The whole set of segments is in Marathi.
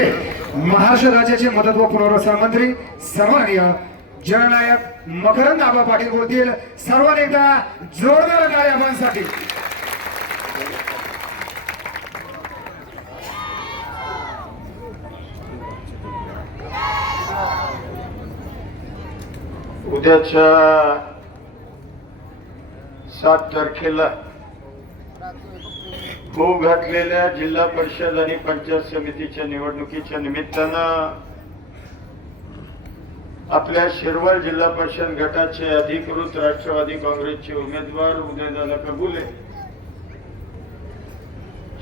महाराष्ट्र राज्याचे मदत व पुनर्वसन मंत्री सन्माननीय जननायक मकरंद आबा पाटील बोलतील. सर्वांनी एकदा जोरदार टाळ्या आपणसाठी. उद्याच्या 7 तारखेला होऊ घातलेल्या जिल्हा परिषद आणि पंचायत समितीच्या निवडणुकीच्या निमित्तानं आपल्या शिरवळ जिल्हा परिषद गटाचे अधिकृत राष्ट्रवादी काँग्रेसचे उमेदवार उदयदादा कबुले,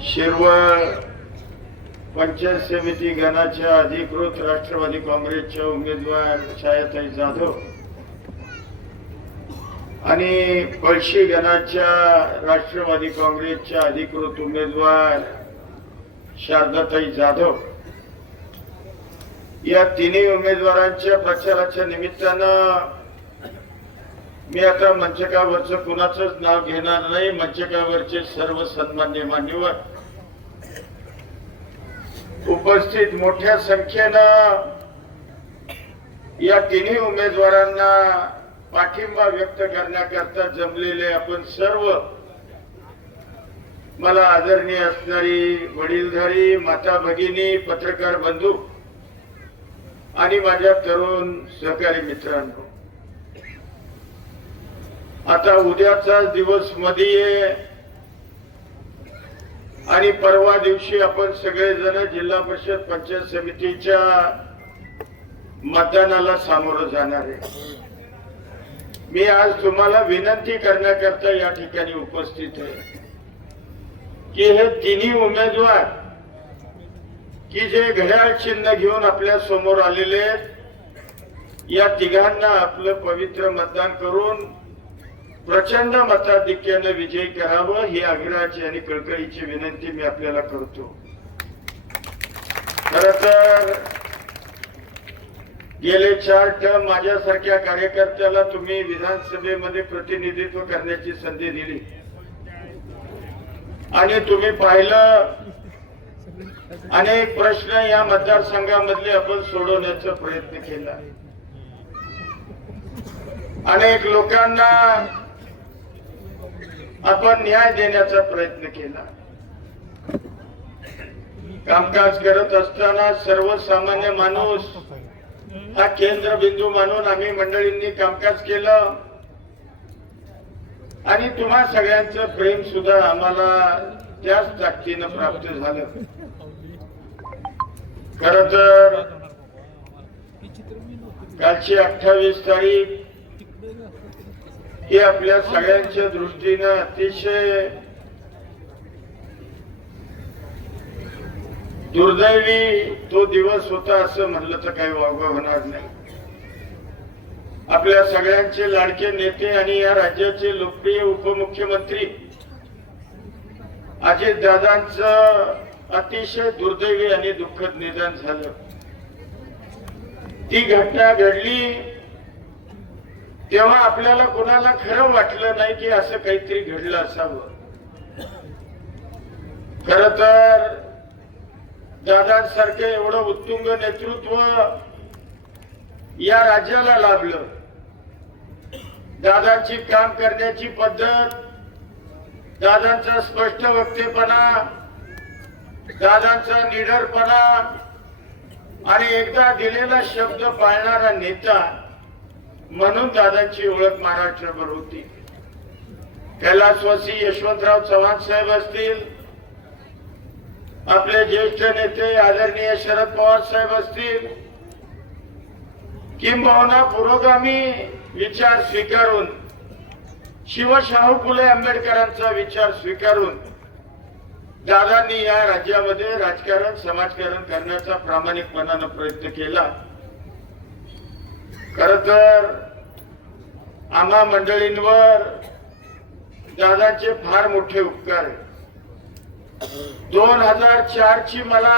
शिरवळ पंचायत समिती गणाच्या अधिकृत राष्ट्रवादी काँग्रेसच्या उमेदवार छायाताई जाधव आणि पळशी गणाच्या राष्ट्रवादी काँग्रेसच्या अधिकृत उमेदवार शारदाताई जाधव या तिन्ही उमेदवारांच्या प्रचाराच्या निमित्तानं मी आता मंचकावरचं कुणाचंच नाव घेणार नाही. मंचकावरचे सर्व सन्मान्य मान्यवर उपस्थित मोठ्या संख्येनं या तिन्ही उमेदवारांना पाठिंबा व्यक्त करण्याकरता जमलेले आपण सर्व मला आदरणीय असणारी वडीलधारी माता भगिनी पत्रकार बंधू आणि माझ्या तरुण सहकारी मित्रांनो, आता उद्याचा दिवस मध्ये आणि परवा दिवशी आपण सगळेजण जिल्हा परिषद पंचायत समितीच्या मतदानाला सामोरं जाणार आहे. मी आज तुम्हाला विनंती करण्याकरता या ठिकाणी उपस्थित आहे की हे तिन्ही उमेदवार की जे घड्याळ चिन्ह घेऊन आपल्या समोर आलेले या तिघांना आपलं पवित्र मतदान करून प्रचंड मताधिक्याने विजयी करावं ही आग्रहाची आणि कळकळीची विनंती मी आपल्याला करतो. खर तर गेले 4 टर्म माझ्यासारख्या कार्यकर्त्याला तुम्ही विधानसभेमध्ये प्रतिनिधित्व करण्याची संधी दिली आणि तुम्ही पाहिलं अनेक प्रश्न या मतदारसंघामधले आपण सोडवण्याचा प्रयत्न केला. अनेक लोकांना आपण न्याय देण्याचा प्रयत्न केला. कामकाज करत असताना सर्वसामान्य माणूस हा केंद्रबिंदू मानून आम्ही मंडळींनी कामकाज केलं आणि तुम्हा सगळ्यांचं प्रेम सुद्धा आम्हाला त्याच ताकदीनं प्राप्त झालं. खर तर कालची 28 तारीख ही आपल्या सगळ्यांच्या दृष्टीनं अतिशय दुर्दैवी तो दिवस होता असं म्हणलं तर काही वावगं होणार नाही. आपल्या सगळ्यांचे लाडके नेते आणि या राज्याचे लोकप्रिय उपमुख्यमंत्री अजितदादांचं अतिशय दुर्दैवी आणि दुःखद निधन झालं. ती घटना घडली तेव्हा आपल्याला कोणाला खरं वाटलं नाही की असं काहीतरी घडलं असावं. खर तर दादांसारखं एवढं उत्तुंग नेतृत्व या राज्याला लाभलं. दादांची काम करण्याची पद्धत, दादांचा स्पष्ट वक्तेपणा, दादांचा निडरपणा आणि एकदा दिलेला शब्द पाळणारा नेता म्हणून दादांची ओळख महाराष्ट्रभर होती. कैलासवासी यशवंतराव चव्हाण साहेब असतील, आपले ज्येष्ठ नेते आदरणीय शरद पवार साहेब असतील, किंबहुना पुरोगामी विचार स्वीकारून शिवशाहू फुले आंबेडकरांचा विचार स्वीकारून दादांनी या राज्यामध्ये राजकारण समाजकारण करण्याचा प्रामाणिकपणाने प्रयत्न केला. खर तर आम्हा मंडळींवर दादाचे फार मोठे उपकार आहेत. 2004 ची मला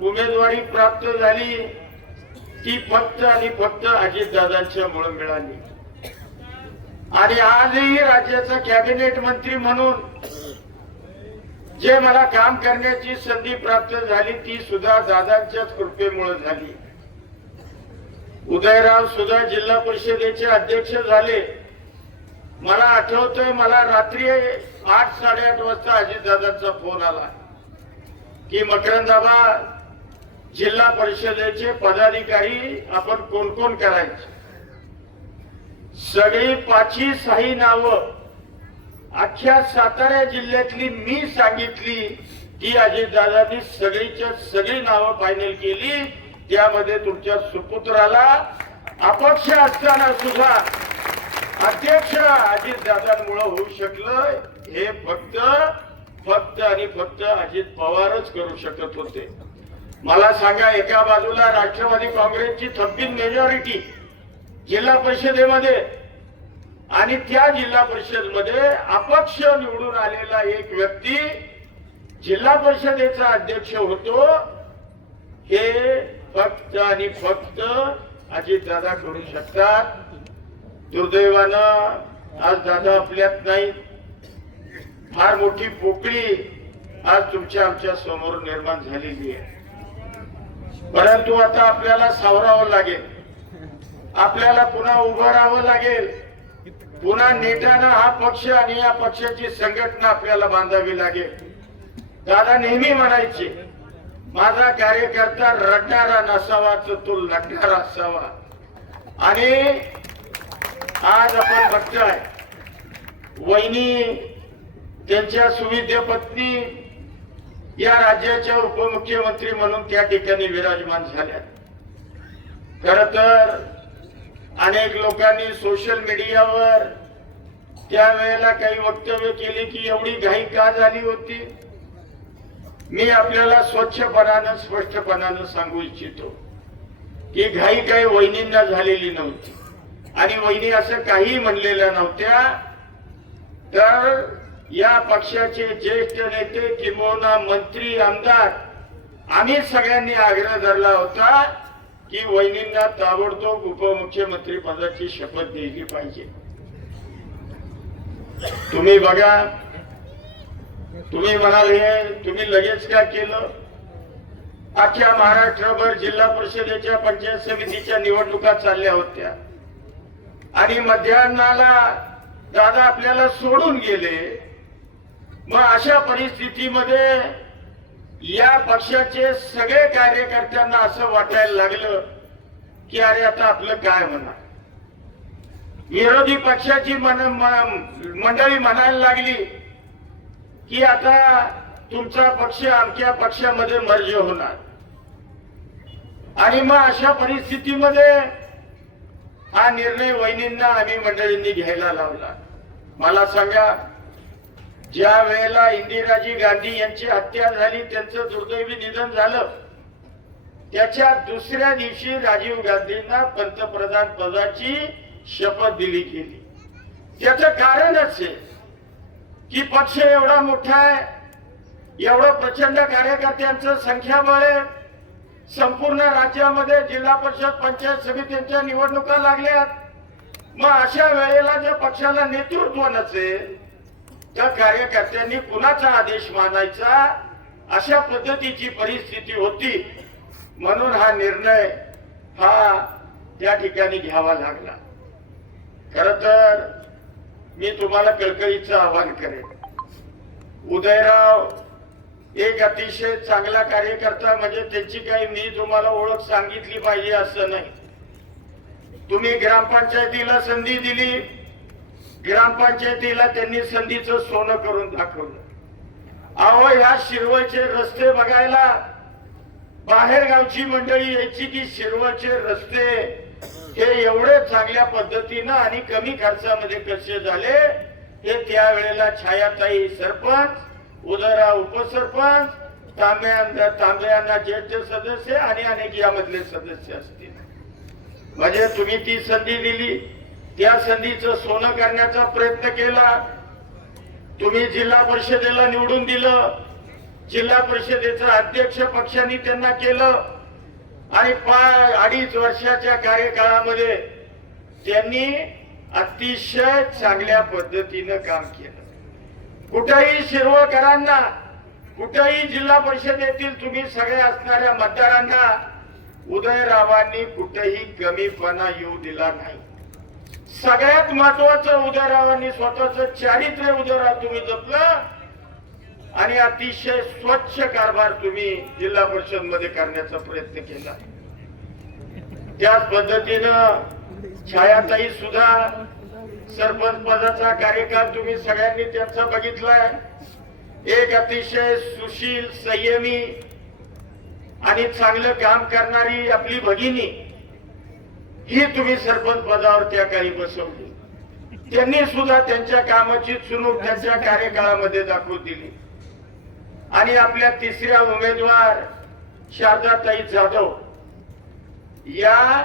उमेदवारी प्राप्त झाली ती फक्त आणि फक्त अजितदादांच्या मुळे मिळाली आणि आजही राज्याचा कॅबिनेट मंत्री म्हणून जे मला काम करण्याची संधी प्राप्त झाली ती सुद्धा दादांच्याच कृपेमुळे झाली. उदयराव सुद्धा जिल्हा परिषदेचे अध्यक्ष झाले. मला आठवतंय, मला रात्री 8-8:30 वाजता अजितदादांचा फोन आला की मकरंदाबा, जिल्हा परिषदेचे पदाधिकारी आपण कोण कोण करायचे. सगळी 5-6 नावं अख्ख्या सातारा जिल्ह्यातली मी सांगितली. ती अजितदादांनी सगळीच्या सगळी नावं फायनल केली. त्यामध्ये तुमच्या सुपुत्राला अपक्ष असताना सुद्धा अध्यक्ष अजितदादांमुळे होऊ शकलं. हे फक्त आणि फक्त अजित पवारच करू शकत होते. मला सांगा, एका बाजूला राष्ट्रवादी काँग्रेसची थप्पीन मेजॉरिटी जिल्हा परिषदेमध्ये आणि त्या जिल्हा परिषद मध्ये अपक्ष निवडून आलेला एक व्यक्ती जिल्हा परिषदेचा अध्यक्ष होतो. हे फक्त आणि फक्त अजितदादा करू शकतात. दुर्दैवानं आज दादा आपल्यात नाही. फार मोठी पोकळी आज तुमच्या आमच्या समोर निर्माण झालेली आहे. परंतु आता आपल्याला सावरावं लागेल. आपल्याला पुन्हा उभं राहावं लागेल. पुन्हा नेटानं हा पक्ष आणि या पक्षाची संघटना आपल्याला बांधावी लागेल. दादा नेहमी म्हणायचे, माझा कार्यकर्ता रडणारा नसावा तर तो लढणारा असावा. आणि आज आपण बघताय, वहिनी त्यांच्या सुविद्य पत्नी या राज्याच्या उपमुख्यमंत्री म्हणून त्या ठिकाणी विराजमान झाल्या. खर तर अनेक लोकांनी सोशल मीडियावर त्यावेळेला काही वक्तव्य केली की एवढी घाई का झाली होती. मी आपल्याला स्वच्छपणानं स्पष्टपणानं सांगू इच्छितो की घाई काही वहिनींना झालेली नव्हती. आणि वहिनी असं काही म्हणलेल्या नव्हत्या. तर या पक्षाचे ज्येष्ठ नेते किंबहुना मंत्री आमदार आम्ही सगळ्यांनी आग्रह धरला होता की वहिनींना ताबडतोब उपमुख्यमंत्री पदाची शपथ द्यायची पाहिजे. तुम्ही बघा, तुम्ही म्हणाल हे तुम्ही लगेच का केलं. अख्ख्या महाराष्ट्रभर जिल्हा परिषदेच्या पंचायत समितीच्या निवडणुका चालल्या होत्या आणि मध्यान्हाला दादा आपल्याला सोडून गेले. मग अशा परिस्थितीमध्ये या पक्षाचे सगळे कार्यकर्त्यांना असं वाटायला लागलं की अरे आता आपलं काय म्हणा. विरोधी पक्षाची मंडळी म्हणायला लागली की आता तुमचा पक्ष आमच्या पक्षामध्ये मर्ज होणार. आणि मग अशा परिस्थितीमध्ये हा निर्णय वहिनींना आम्ही मंडळींनी घ्यायला लावला. मला सांगा, ज्या वेळेला इंदिराजी गांधी यांची हत्या झाली, त्यांचं दुर्दैवी निधन झालं, त्याच्या दुसऱ्या दिवशी राजीव गांधींना पंतप्रधान पदाची शपथ दिली गेली. त्याचं कारणच आहे की पक्ष एवढा मोठा आहे, एवढं प्रचंड कार्यकर्त्यांचं संख्याबळ आहे. संपूर्ण राज्यामध्ये जिल्हा परिषद पंचायत समितीच्या निवडणुका लागल्यात. मग अशा वेळेला जर पक्षाला नेतृत्व नसेल त्या कार्यकर्त्यांनी कुणाचा आदेश मानायचा, अशा पद्धतीची परिस्थिती होती. म्हणून हा निर्णय हा त्या ठिकाणी घ्यावा लागला. खर तर मी तुम्हाला कळकळीचं आवाहन करेन, उदयराव एक अतिशय चांगला कार्यकर्ता, म्हणजे त्याची काही मी तुम्हाला ओळख सांगितली पाहिजे असं नाही. तुम्ही ग्रामपंचायतीला संधी दिली, ग्रामपंचायतीला त्यांनी संधीचं सोनं करून दाखवलं. अहो, ह्या शिरवळचे रस्ते बघायला बाहेर गावची मंडळी यायची की शिरवळचे रस्ते हे एवढे चांगल्या पद्धतीनं आणि कमी खर्चामध्ये कसे झाले हे त्यावेळेला छायाताई सरपंच, उदयराव उपसरपंच, तांब्यांना ज्येष्ठ सदस्य आणि अनेक यामधले सदस्य असतील. म्हणजे तुम्ही ती संधी दिली, त्या संधीचं सोनं करण्याचा प्रयत्न केला. तुम्ही जिल्हा परिषदेला निवडून दिलं, जिल्हा परिषदेचा अध्यक्ष पक्षाने त्यांना केलं आणि 2.5 वर्षाच्या कार्यकाळामध्ये त्यांनी अतिशय चांगल्या पद्धतीनं काम केलं. कुठेही शिरवळकरांना कुठेही जिल्हा परिषदेतील तुम्ही सगळ्या असणाऱ्या मतदारांना उदयरावांनी कुठेही कमीपणा येऊ दिला नाही. सगळ्यात महत्वाचं, उदयरावांनी स्वतःचं चारित्र्य उदयराव तुम्ही जपलं आणि अतिशय स्वच्छ कारभार तुम्ही जिल्हा परिषद मध्ये करण्याचा प्रयत्न केला. त्याच पद्धतीनं छायाताई सुद्धा सरपंच पदाचा कार्यकाळ तुम्ही सगळ्यांनी त्यांचा बघितलाय. एक अतिशय सुशील, संयमी आणि चांगलं काम करणारी आपली भगिनी ही तुम्ही सरपंच पदावर त्या काळी बसवली. त्यांनी सुद्धा त्यांच्या कामाची चुणूक त्यांच्या कार्यकाळामध्ये दाखवून दिली. आणि आपल्या तिसऱ्या उमेदवार शारदाताई जाधव या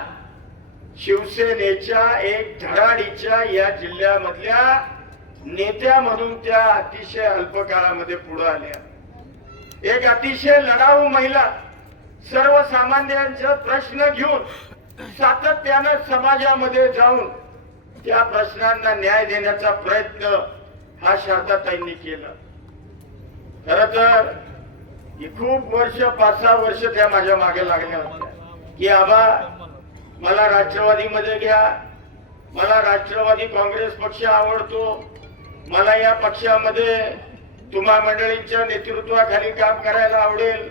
शिवसेनेच्या एक धडाडीच्या या जिल्ह्यामधल्या नेत्या म्हणून त्या अतिशय अल्प काळामध्ये पुढे आल्या. एक अतिशय लढाऊ महिला, सर्वसामान्यांचे प्रश्न घेऊन सातत्यानं समाजामध्ये जाऊन त्या प्रश्नांना न्याय देण्याचा प्रयत्न हा शारदाताईंनी केला. खर तर खूप वर्ष, 5-6 वर्ष त्या माझ्या मागे लागल्या होत्या की आबा मला राष्ट्रवादीमध्ये घ्या, मला राष्ट्रवादी काँग्रेस पक्ष आवडतो, मला या पक्षामध्ये तुम्हा मंडळींच्या नेतृत्वाखाली काम करायला आवडेल.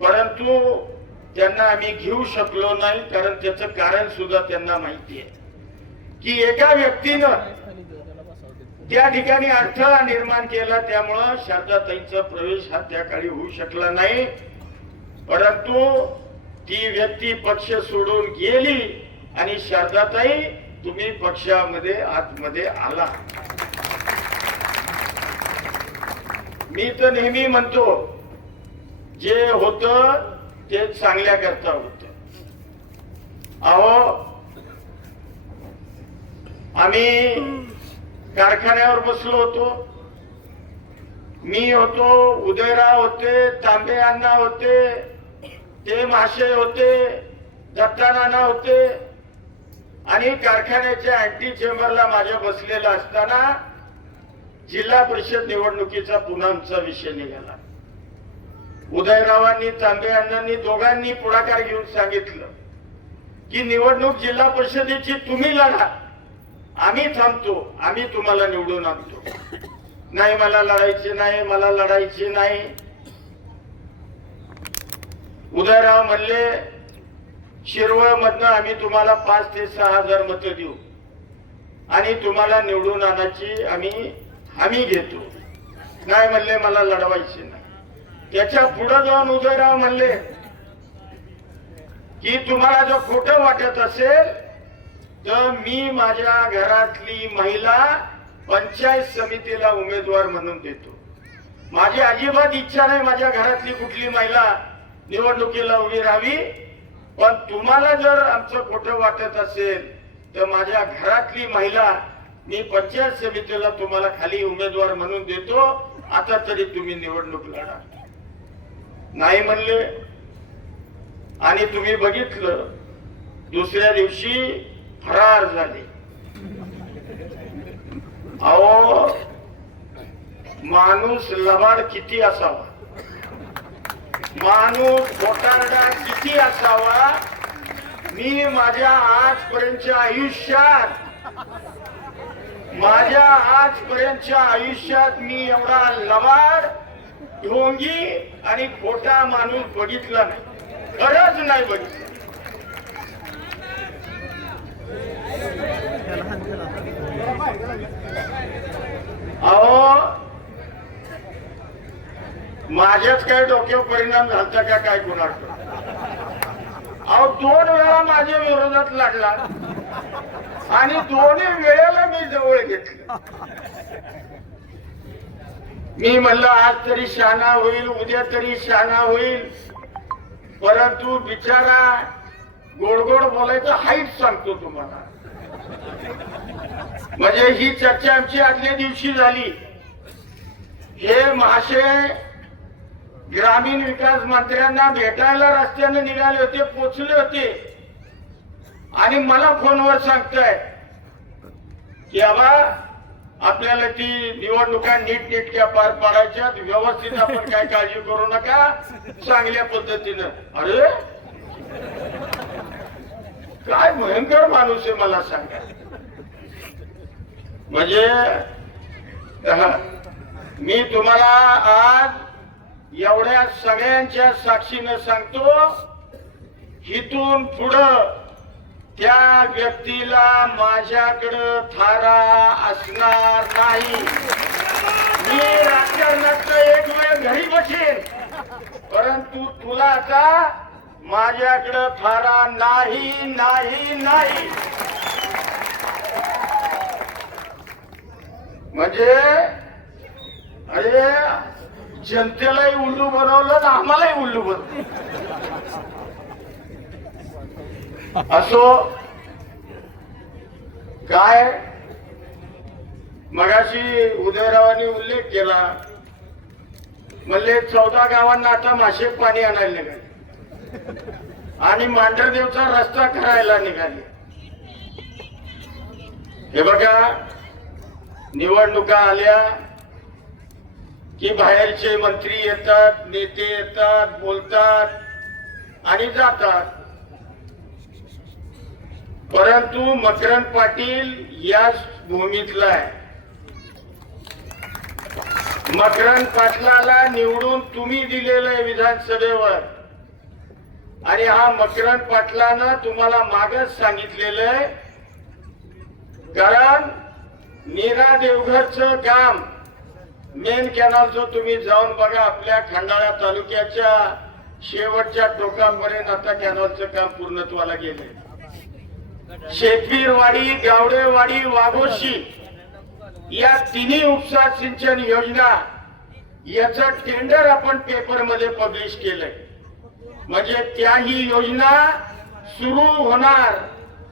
परंतु त्यांना आम्ही घेऊ शकलो नाही, कारण त्याचं कारण सुद्धा त्यांना माहिती आहे की एका व्यक्तीनं त्या ठिकाणी अडथळा निर्माण केला. त्यामुळं शारदाताईंचा प्रवेश हा त्या काळी होऊ शकला नाही. परंतु ती व्यक्ती पक्ष सोडून गेली आणि शारदाताई तुम्ही पक्षामध्ये आतमध्ये आला. मी तर नेहमी म्हणतो जे होतं ते चांगल्या करता होत. अहो आम्ही कारखान्यावर बसलो होतो. मी होतो, उदयराव होते, तांबे अण्णा होते, ते महाशय होते, दत्ता नाना होते आणि कारखान्याच्या अँटी चेंबरला माझ्या बसलेला असताना जिल्हा परिषद निवडणुकीचा पुन्हा आमचा विषय निघाला. उदयरावांनी, तांबे अण्णांनी दोघांनी पुढाकार घेऊन सांगितलं की निवडणूक जिल्हा परिषदेची तुम्ही लढा, आम्ही थांबतो, आम्ही तुम्हाला निवडून आणतो. नाही मला लढायचे नाही, मला लढायचे नाही. उदयराव म्हणले शिरवळ मधनं आम्ही तुम्हाला 5 ते 6 हजार मतं देऊ आणि तुम्हाला निवडून आणायची आम्ही हमी घेतो. नाही म्हणले मला लढवायचे नाही. त्याच्या पुढे जाऊन उदयराव म्हणले की तुम्हाला जर खोटं वाटत असेल तर मी माझ्या घरातली महिला पंचायत समितीला उमेदवार म्हणून देतो. माझी अजिबात इच्छा नाही माझ्या घरातली कुठली महिला निवडणुकीला उभी राहावी, पण तुम्हाला जर आमचं खोटं वाटत असेल तर माझ्या घरातली महिला मी पंचायत समितीला तुम्हाला खाली उमेदवार म्हणून देतो, आता तरी तुम्ही निवडणूक लढा. नाही म्हणले आणि तुम्ही बघितलं दुसऱ्या दिवशी फरार झाले. अहो माणूस लबाड किती असावा, माणूस खोटारडा किती असावा. मी माझ्या आजपर्यंतच्या आयुष्यात मी एवढा लबाड, ढोंगी आणि खोटा माणूस बघितला नाही, खरंच नाही बघितलं. अहो माझ्याच काय डोक्यावर परिणाम झालता का काय कुणाला. अहो 2 वेळा माझ्या विरोधात लढला आणि दोन्ही वेळेला मी जवळ घेतलं. मी म्हणलं आज तरी शहाणा होईल, उद्या तरी शहाणा होईल, परंतु बिचारा गोड गोड बोलायचं हाईट सांगतो तुम्हाला. म्हणजे ही चर्चा आमची आदल्या दिवशी झाली. हे महाशय ग्रामीण विकास मंत्र्यांना भेटायला रस्त्याने निघाले होते, पोचले होते आणि मला फोनवर सांगताय की बाबा आपल्याला ती निवडणुका नीटनेटक्या पार पाडायच्या, व्यवस्थित आपण काय काळजी करू नका, चांगल्या पद्धतीनं. अरे काय भयंकर माणूस आहे मला सांगा. म्हणजे मी तुम्हाला आज एवढ्या सगळ्यांच्या साक्षीनं सांगतो, इथून पुढं त्या व्यक्तीला माझ्याकडं थारा असणार नाही. मी राजकारणात एक वेळ घरी बसेन, परंतु तुला आता माझ्याकडं थारा नाही नाही नाही. म्हणजे अरे जनतेलाही उल्लू बनवलं ना आम्हालाही उल्लू बनवलं. असो काय, मगाशी उदयरावांनी उल्लेख केला, म्हणले 14 गावांना आता माशे पाणी आणायला निघाले आणि मांढरदेवचा रस्ता करायला निघाले. हे बघा, निवडणुका आल्या की बाहेरचे मंत्री येतात, नेते येतात, बोलतात आणि जातात. परंतु मकरंद पाटील याच भूमीतला आहे. मकरंद पाटलाला निवडून तुम्ही दिलेलं आहे विधानसभेवर, आणि हा मकरंद पाटलानं तुम्हाला मागच सांगितलेलं आहे. कारण नीरा देवघरचं काम, मेन कॅनलचं तुम्ही जाऊन बघा, आपल्या खंडाळा तालुक्याच्या शेवटच्या टोकापर्यंत आता कॅनलचं काम पूर्णत्वाला गेले. शेतवीरवाडी, गावडेवाडी, वाघोशी या तिन्ही उपसा सिंचन योजना याचं टेंडर आपण पेपरमध्ये पब्लिश केलंय. म्हणजे त्याही योजना सुरू होणार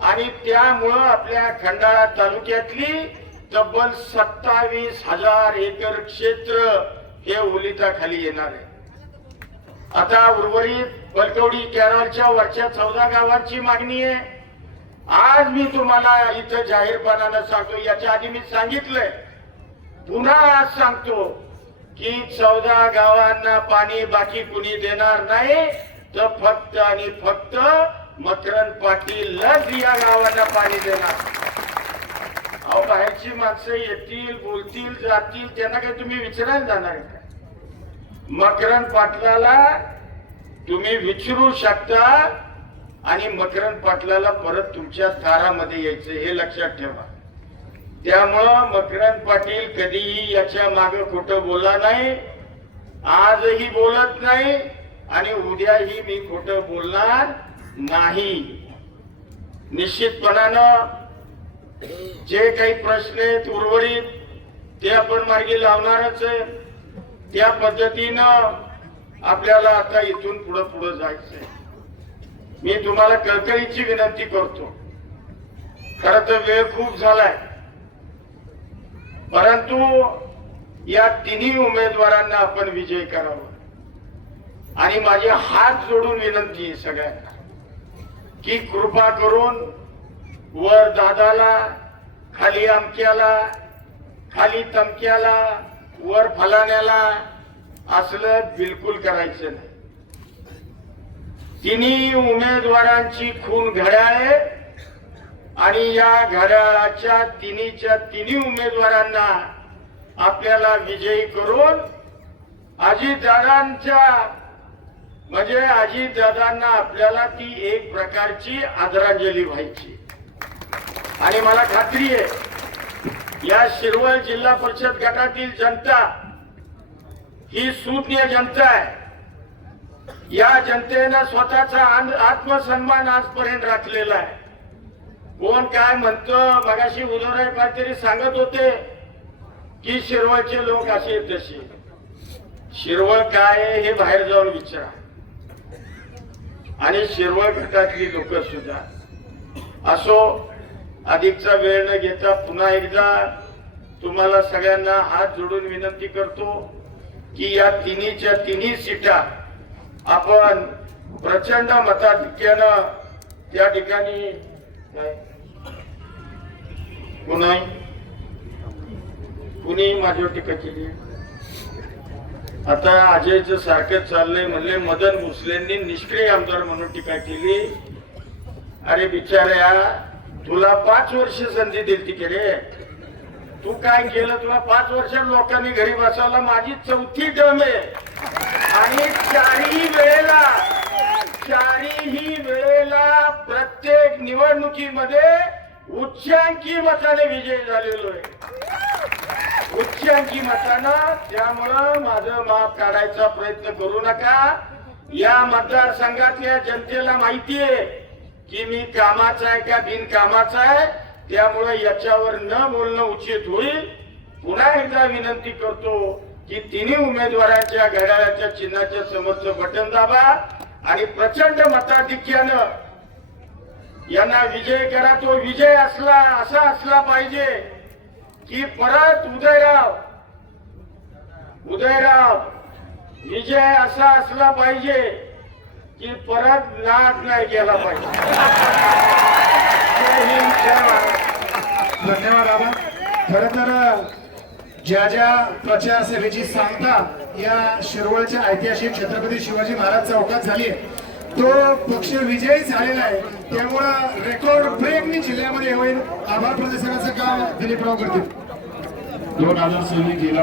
आणि त्यामुळं आपल्या खंडाळा तालुक्यातली तब्बल 27,000 एकर क्षेत्र हे ओलिताखाली येणार आहे. आता उर्वरित बलकवडी कॅनलच्या वरच्या 14 गावांची मागणी आहे. आज मी तुम्हाला इथं जाहीरपणानं सांगतो, याच्या आधी मी सांगितलंय, पुन्हा आज सांगतो की 14 गावांना पाणी बाकी कुणी देणार नाही, तर फक्त आणि फक्त मकरंद पाटीलच या गावांना पाणी देणार. अहो, बाहेरची माणसं येतील, बोलतील, जातील, त्यांना काही तुम्ही विचारायला जाणार का? मकरंद पाटलाला तुम्ही विचारू शकता आणि मकरंद पाटलाला परत तुमच्या दारामध्ये यायचं, हे लक्षात ठेवा. त्यामुळं मकरंद पाटील कधीही याच्या मागे खोटं बोलला नाही, आजही बोलत नाही आणि उद्याही मी खोटं बोलणार नाही. निश्चितपणानं जे काही प्रश्न आहेत उर्वरित ते आपण मार्गी लावणारच आहे. त्या पद्धतीनं आपल्याला आता इथून पुढे जायचंय. मी तुम्हाला कळकळीची विनंती करतो, खरं तर वेळ खूप झालाय, परंतु या तिन्ही उमेदवारांना आपण विजयी करावा. आणि माझे हात जोडून विनंती आहे सगळ्यांना की कृपा करून वर दादाला, खाली अमक्याला, खाली तमक्याला, वर फलाण्याला असलं बिलकुल करायचं नाही. तिन्ही उमेदवारांची खून घड्याळ आहे आणि या घड्याळाच्या तिन्ही उमेदवारांना आपल्याला विजयी करून अजितदादांच्या म्हणजे अजितदादांना आपल्याला ती एक प्रकारची आदरांजली व्हायची. आणि मला खात्री आहे या शिरवळ जिल्हा परिषद गटातील जनता ही सुज्ञ जनता आहे. या जनतेनं स्वतःचा आत्मसन्मान आजपर्यंत राखलेला आहे. कोण काय म्हणतं, मगाशी उदयराव काहीतरी सांगत होते की शिरवळचे लोक असे तसे. शिरवळ काय आहे हे बाहेर जाऊन विचारा. आणि शिरवळ गटातली लोक सुद्धा. असो, अधिकचा वेळ न घेता पुन्हा एकदा तुम्हाला सगळ्यांना हात जोडून विनंती करतो की या तिन्ही सीटा आपण प्रचंड मताधिक्यानं त्या ठिकाणी पुन्हा कुणी माझ्यावर टीका केली? आता अजयचं सारखं चाललंय म्हणले मदन भोसलेंनी निष्क्रिय आमदार म्हणून टीका केली. अरे बिचाऱ्या, तुला 5 वर्ष संधी दिली की रे, तू काय केलं? तुला 5 वर्षात लोकांनी घरी बसवला. माझी 4थी टर्म आहे आणि चारीही वेळेला प्रत्येक निवडणुकीमध्ये उच्चांकी मताने विजय झालेलो आहे, उच्चांकी मतानं. त्यामुळं माझं माप काढायचा प्रयत्न करू नका. या मतदारसंघातल्या जनतेला माहितीये की मी कामाचा आहे का बिनकामाचा आहे. त्यामुळे याच्यावर न बोलणं उचित होईल. पुन्हा एकदा विनंती करतो की तिन्ही उमेदवारांच्या घड्याळाच्या चिन्हाच्या समोरचं बटन दाबा आणि प्रचंड मताधिक्यानं यांना विजय करा. तो विजय असा असला पाहिजे की परत उदयराव विजय असा असला पाहिजे की परत नाद नाही गेला पाहिजे. जय हिंद, जय महाराष्ट्र. धन्यवाद बाबा. खर तर ज्या प्रचार सभेची सांगता या शिरवळच्या ऐतिहासिक छत्रपती शिवाजी महाराज चौकात झाली तो पक्ष विजयी झालेला आहे. त्यामुळं रेकॉर्ड ब्रेकनी जिल्ह्यामध्ये होईल. आभार प्रदर्शनाचं काम दिलीपराव करतील. 2000 सैनिक गेला